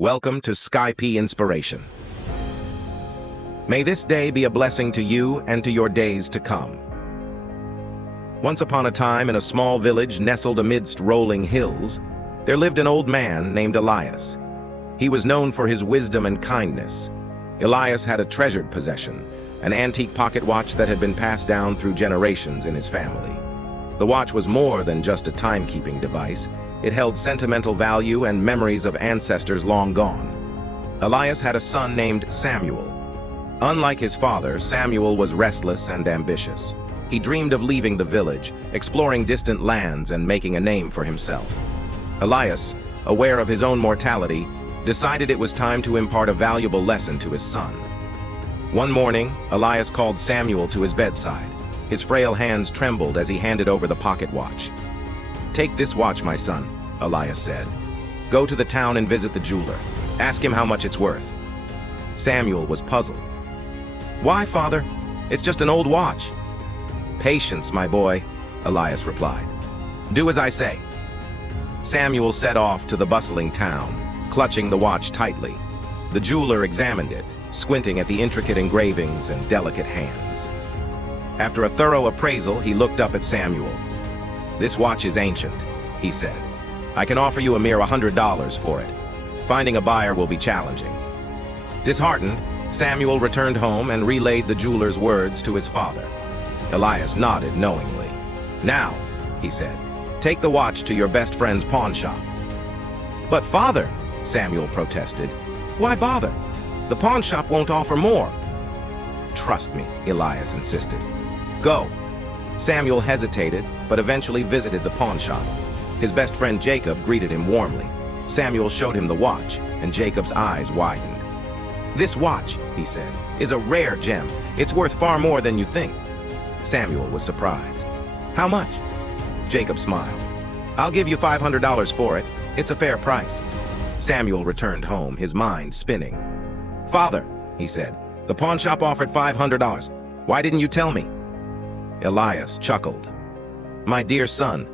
Welcome to Skype Inspiration. May this day be a blessing to you and to your days to come. Once upon a time, in a small village nestled amidst rolling hills, there lived an old man named Elias. He was known for his wisdom and kindness. Elias had a treasured possession, an antique pocket watch that had been passed down through generations in his family. The watch was more than just a timekeeping device. It held sentimental value and memories of ancestors long gone. Elias had a son named Samuel. Unlike his father, Samuel was restless and ambitious. He dreamed of leaving the village, exploring distant lands, and making a name for himself. Elias, aware of his own mortality, decided it was time to impart a valuable lesson to his son. One morning, Elias called Samuel to his bedside. His frail hands trembled as he handed over the pocket watch. "Take this watch, my son," Elias said. "Go to the town and visit the jeweler. Ask him how much it's worth." Samuel was puzzled. "Why, father? It's just an old watch." "Patience, my boy," Elias replied. "Do as I say." Samuel set off to the bustling town, clutching the watch tightly. The jeweler examined it, squinting at the intricate engravings and delicate hands. After a thorough appraisal, he looked up at Samuel. "This watch is ancient," he said. "I can offer you a mere $100 for it. Finding a buyer will be challenging." Disheartened, Samuel returned home and relayed the jeweler's words to his father. Elias nodded knowingly. "Now," he said, "take the watch to your best friend's pawn shop." "But father," Samuel protested, "why bother? The pawn shop won't offer more." "Trust me," Elias insisted. "Go." Samuel hesitated, but eventually visited the pawn shop. His best friend Jacob greeted him warmly. Samuel showed him the watch, and Jacob's eyes widened. "This watch," he said, "is a rare gem. It's worth far more than you think." Samuel was surprised. "How much?" Jacob smiled. "I'll give you $500 for it. It's a fair price." Samuel returned home, his mind spinning. "Father," he said, "the pawn shop offered $500. Why didn't you tell me?" Elias chuckled. "My dear son,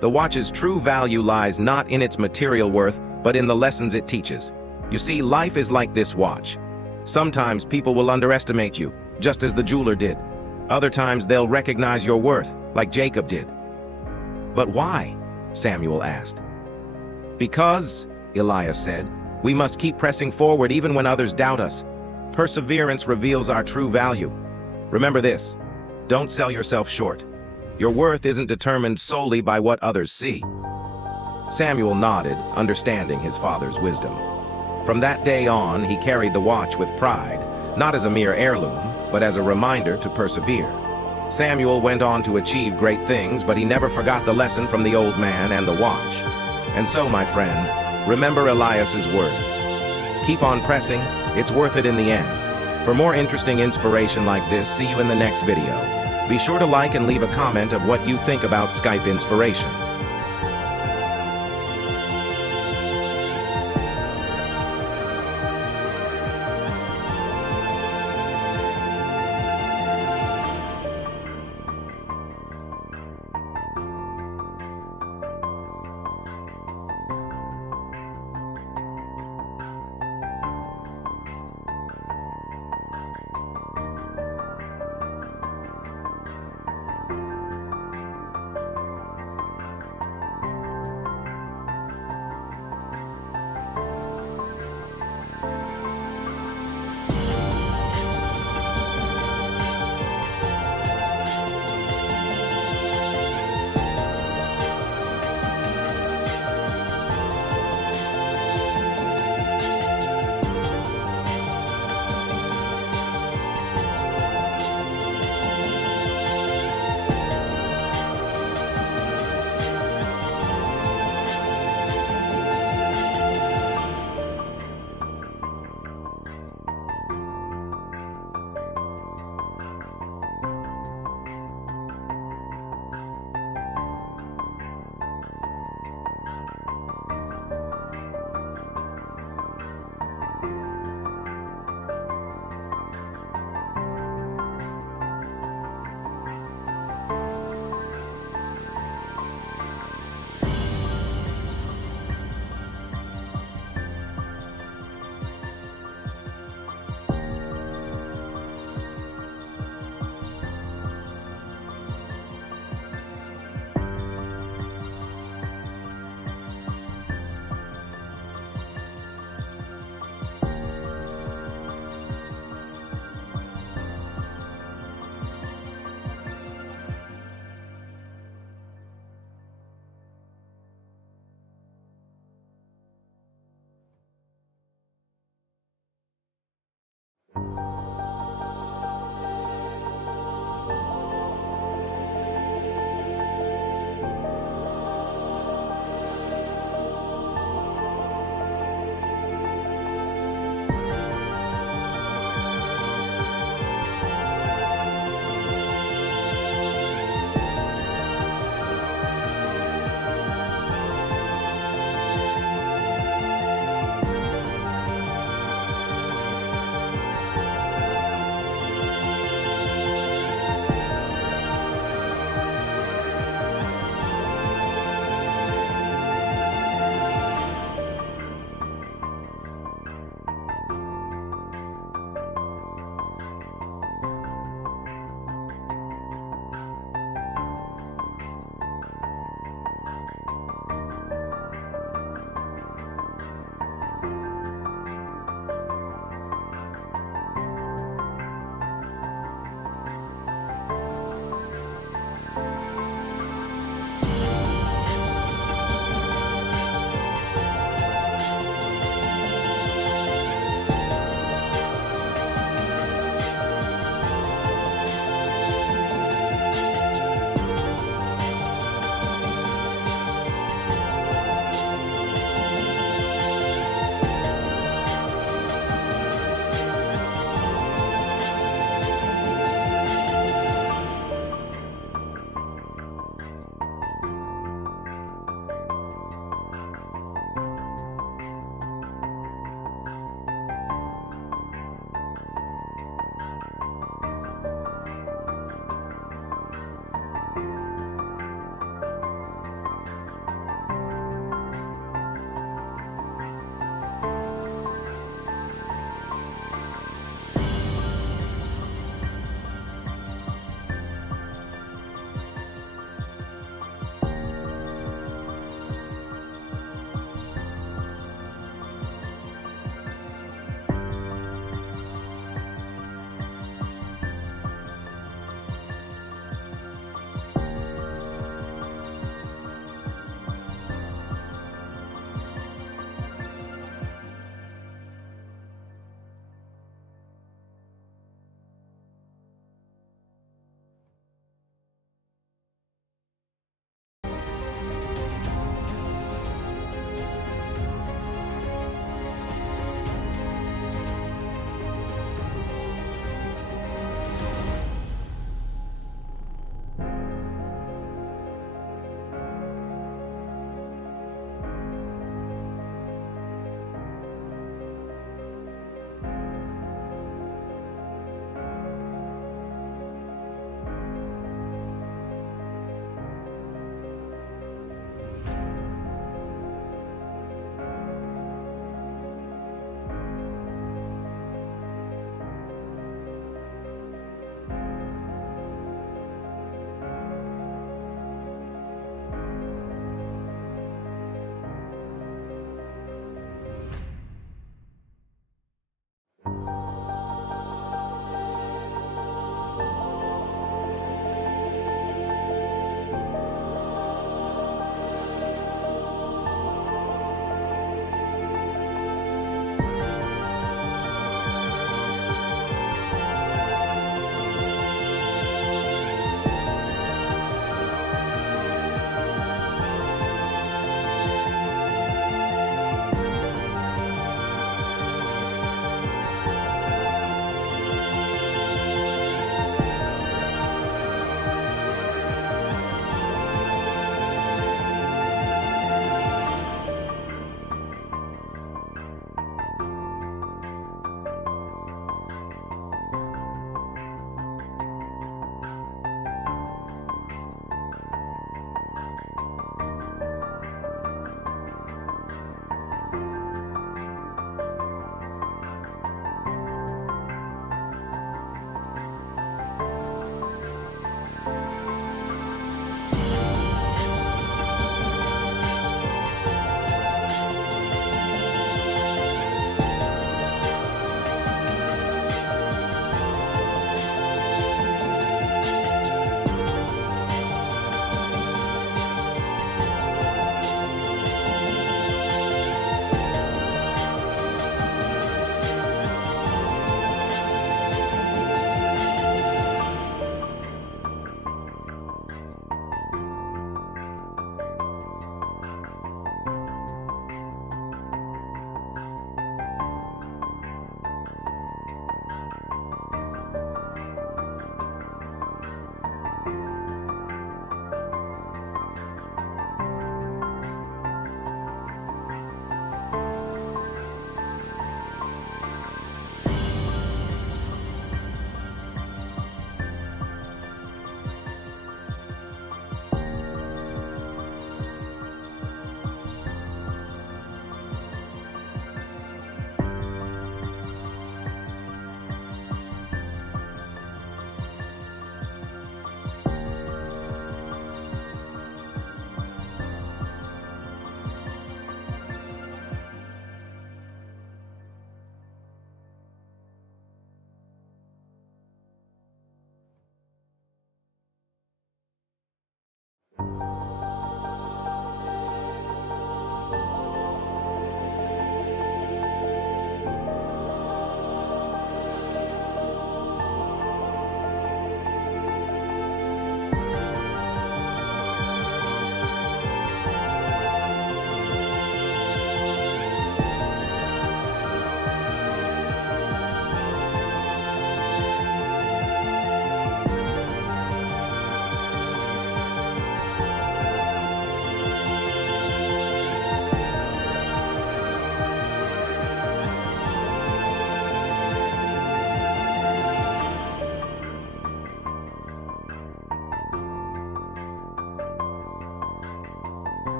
the watch's true value lies not in its material worth, but in the lessons it teaches. You see, life is like this watch. Sometimes people will underestimate you, just as the jeweler did. Other times they'll recognize your worth, like Jacob did." "But why?" Samuel asked. "Because," Elias said, "we must keep pressing forward even when others doubt us. Perseverance reveals our true value. Remember this. Don't sell yourself short. Your worth isn't determined solely by what others see." Samuel nodded, understanding his father's wisdom. From that day on, he carried the watch with pride, not as a mere heirloom, but as a reminder to persevere. Samuel went on to achieve great things, but he never forgot the lesson from the old man and the watch. And so, my friend, remember Elias's words. Keep on pressing, it's worth it in the end. For more interesting inspiration like this, see you in the next video. Be sure to like and leave a comment of what you think about Skype Inspiration.